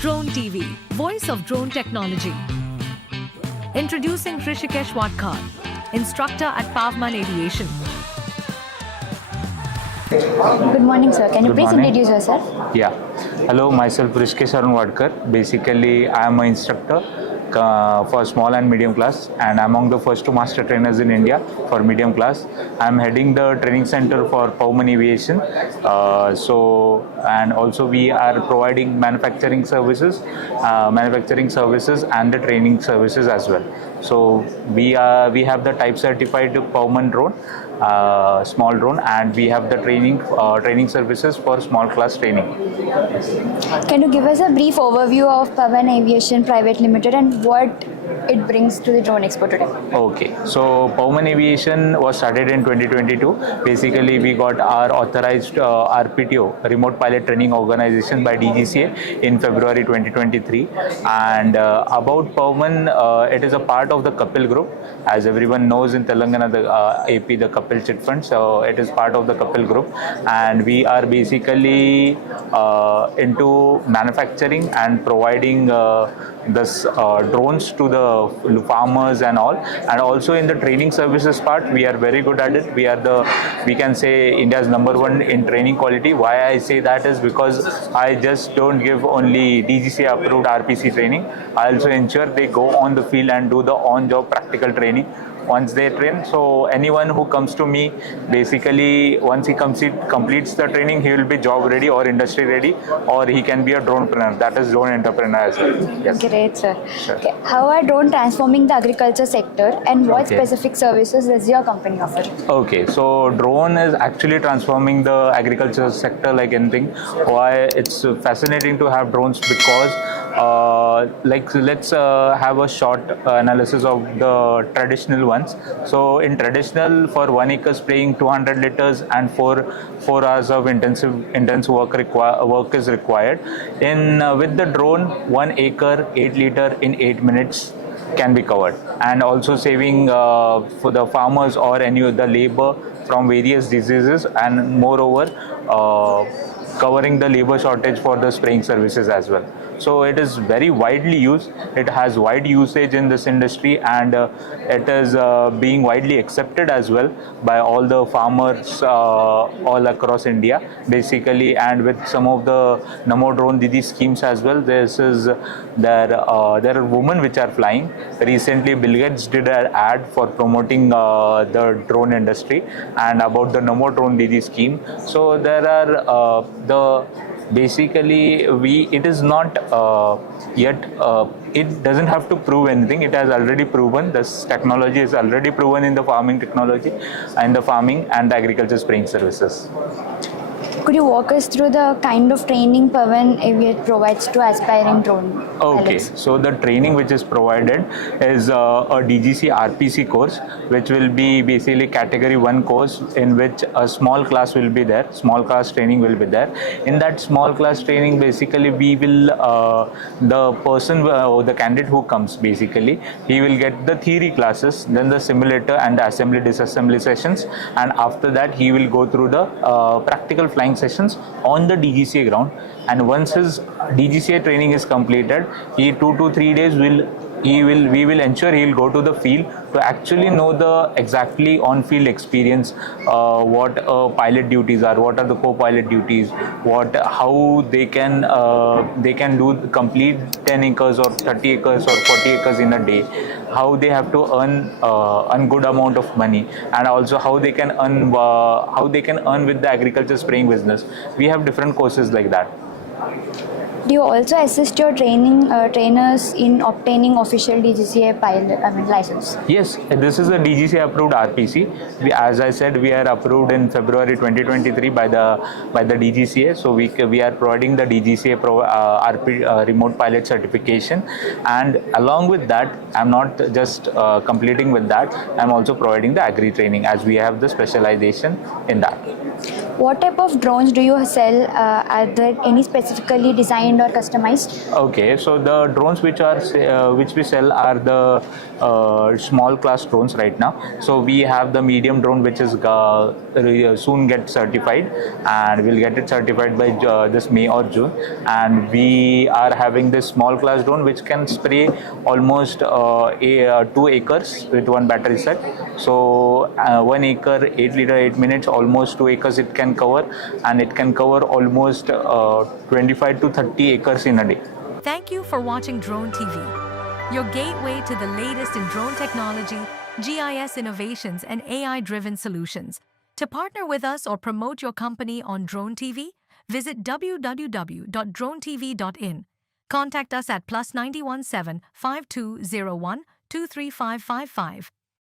Drone TV, voice of drone technology. Introducing Hrishikesh Watkar, instructor at Pavaman Aviation. Good morning, sir. Can you Good please morning. introduce yourself? Yeah. Hello, myself Hrishikesh Watkar. Basically, I am an instructor for small and medium class, and I'm among the first two master trainers in India for medium class. I'm heading the training center for Pavaman Aviation. And also we are providing manufacturing services and the training services as well. So we have the type certified Pavaman drone, small drone, and we have the training services for small class training. Can you give us a brief overview of Pavaman Aviation Private Limited and what it brings to the Drone Expo today? Okay, so Pavaman Aviation was started in 2022. Basically, we got our authorized RPTO, Remote Pilot Training Organization, by DGCA in February 2023. And about Pavaman, it is a part of the Kapil Group. As everyone knows, in Telangana, the AP, the Kapil Chit Fund, so it is part of the Kapil Group. And we are basically into manufacturing and providing this drones to the farmers and all, and also in the training services part we are very good at it. We can say India's number one in training quality. Why I say that is because I just don't give only DGCA approved RPC training. I also ensure they go on the field and do the on-job practical training once they train. So anyone who comes to me, basically once he completes the training, he will be job ready or industry ready, or he can be a dronepreneur, that is drone entrepreneur as well. Yes. Great, sir. Sure. Okay. How are drone transforming the agriculture sector and what Okay. specific services does your company offer? Okay, so drone is actually transforming the agriculture sector like anything. Why it's fascinating to have drones? Because let's have a short analysis of the traditional ones. So in traditional, for 1 acre spraying 200 liters and 4 hours of intense work is required. With the drone, 1 acre 8 liter in 8 minutes can be covered, and also saving for the farmers or any of the labor from various diseases, and moreover covering the labor shortage for the spraying services as well. So it is very widely used. It has wide usage in this industry, and it is being widely accepted as well by all the farmers all across India, basically. And with some of the Namo Drone Didi schemes as well, there are women which are flying. Recently, Bill Gates did an ad for promoting the drone industry and about the Namo Drone Didi scheme. So there are it is not yet, it doesn't have to prove anything. It has already proven. This technology is already proven in the farming technology and the farming and the agriculture spraying services. Could you walk us through the kind of training Pavaman Aviation provides to aspiring drone Okay, pilots? so the training which is provided is a DGC RPC course, which will be basically category 1 course, in which a small class will be there, small class training will be there. In that small class training, basically we will, the candidate who comes, basically, he will get the theory classes, then the simulator and the assembly disassembly sessions, and after that he will go through the practical flying sessions on the DGCA ground. And once his DGCA training is completed, he 2 to 3 days we will ensure he will go to the field to actually know the exactly on-field experience, what pilot duties are, what are the co-pilot duties, how they can do complete 10 acres or 30 acres or 40 acres in a day, how they have to earn good amount of money, and also how they can earn with the agriculture spraying business. We have different courses like that. Do you also assist your trainers in obtaining official DGCA license? Yes, this is a DGCA approved RPC. As I said, we are approved in February 2023 by the DGCA. So we are providing the DGCA remote pilot certification, and along with that, I'm not just completing with that. I'm also providing the agri training, as we have the specialization in that. What type of drones do you sell? Are there any specific specifically designed or customized? Okay, so the drones which we sell are the small class drones right now. So we have the medium drone which is soon get certified, and we'll get it certified by this May or June. And we are having this small class drone which can spray almost 2 acres with one battery set. So 1 acre, 8 liter, 8 minutes, almost 2 acres it can cover, and it can cover almost 25 to 30 acres in a day. Thank you for watching Drone TV, your gateway to the latest in drone technology, GIS innovations, and AI-driven solutions. To partner with us or promote your company on Drone TV, visit www.dronetv.in. Contact us at +917 5201 23555.